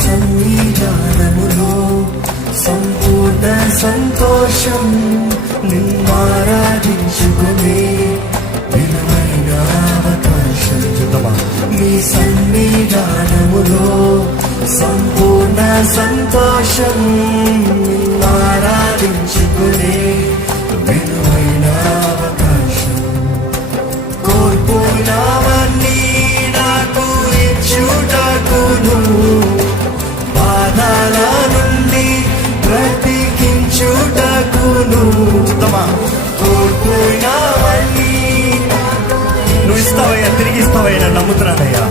సన్నిధానములో సంపూర్ణ సంతోషం, నిన్నారాధించుకునే విలువైన అవకాశం. నీ సన్నిధానములో సంపూర్ణ సంతోషం, నిన్నారాధించుకునే విలువైన అవకాశం. కోల్పోయినవన్నీ నాకు ఇచ్చుటకును, బాధల నుండి బ్రతికించుటకును. కోల్పోయినవన్నీ నువ్వు ఇస్తావయ్యా, తిరిగి ఇస్తావయ్యా, నమ్ముతున్నానయ్యా.